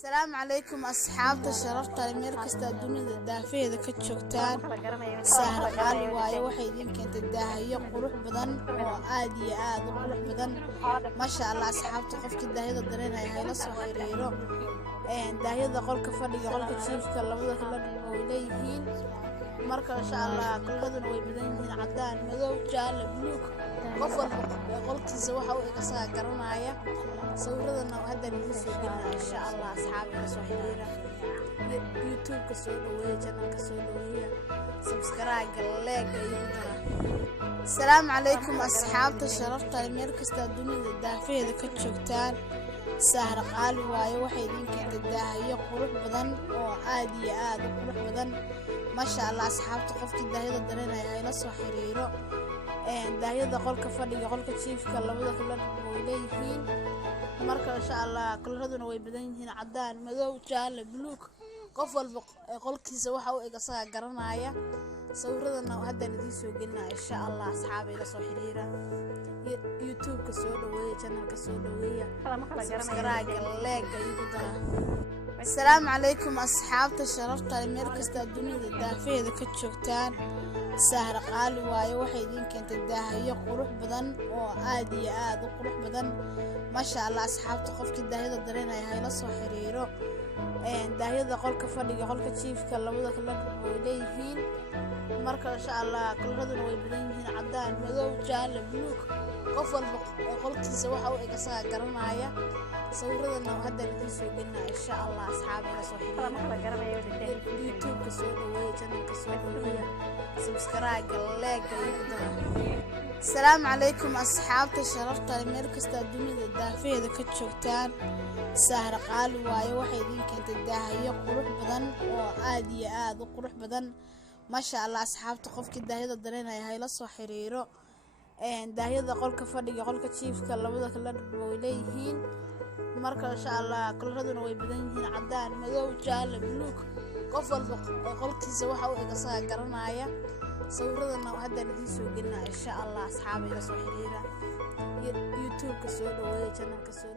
السلام عليكم أصحاب الشرف مير كستا الدنيا الدافية إذا كتشوكتان سهر قالي وايا وحيدين كانت الداهية قروح بدن وآدي قروح بدن ما شاء الله أصحاب تقف كالداهية الدرين هاي لصو حيريرو داهية دا قولك فرق قولك تشيف كاللبودا كاللبودا وإليهين marka insha Allah kulladuna way badan yihiin cadaan madow jaale buluug qof walba qolkiisa waxa uu iga saga garanaya sawirradana hadda lagu soo gelina insha Allah asxaabiga soo xiriira YouTube ka soo dhaweeya channel ka soo dhaweeya subscribe like iyo dara السلام عليكم أصحاب الشرف مير كستا الدنيا الدافية ka joogtaan سهر قالي وايا وحيدين كانت الداهية قروح بدن وآدي قروح بدن ما شاء الله أصحاب تقف كالداهية الدرين هاي لصو حريرو داهية قولك فرق قولك تشيف كاللبودا كاللبودا وإليهين marka insha Allah kulladuna way badan yihiin cadaan madow jaale buluug qof walba qolkiisa waxa uu iga saga garanaya sawirradana hadda idin soo gelina insha Allah asxaabiga soo xiriira YouTube ka soo dhaweeya channel ka soo dhaweeya subscribe like iyo dara السلام عليكم أصحاب الشرف مير كستا الدنيا الدافية إذا كتشوكتان سهر قالي وايا وحيدين كانت الداهية قروح بدن وآدي قروح بدن ما شاء الله أصحاب تقف كالداهية الدرين هاي لصو حريرو داهية دا قولك فرق قولك تشيف كاللبودا كاللبودا وإليهين marka insha Allah kulladuna way badan yihiin cadaan madow jaale buluug qof walba qolkiisa waxa uu iga saga garanaya sawirradana hadda idin soo gelina insha Allah asxaabiga soo xiriira YouTube ka soo dhaweeya channel ka soo dhaweeya subscribe like iyo dara السلام عليكم أصحاب الشرف مير كستا الدنيا الدافية إذا كتشوكتان سهر قالي وايا وحيدين كانت الداهية قروح بدن وآدي قروح بدن ما شاء الله أصحاب تقف كالداهية الدرين هاي لصو حريرو داهية قولك فرق قولك تشيف كاللبودا كاللبودا وإليهين marka insha Allah kulladuna way badan yihiin cadaan madow jaale buluug qof walba qolkiisa waxa uu iga saga garanaya sawirradana hadda idin soo gelina insha Allah asxaabiga soo xiriira YouTube ka soo dhaweeya channel ka soo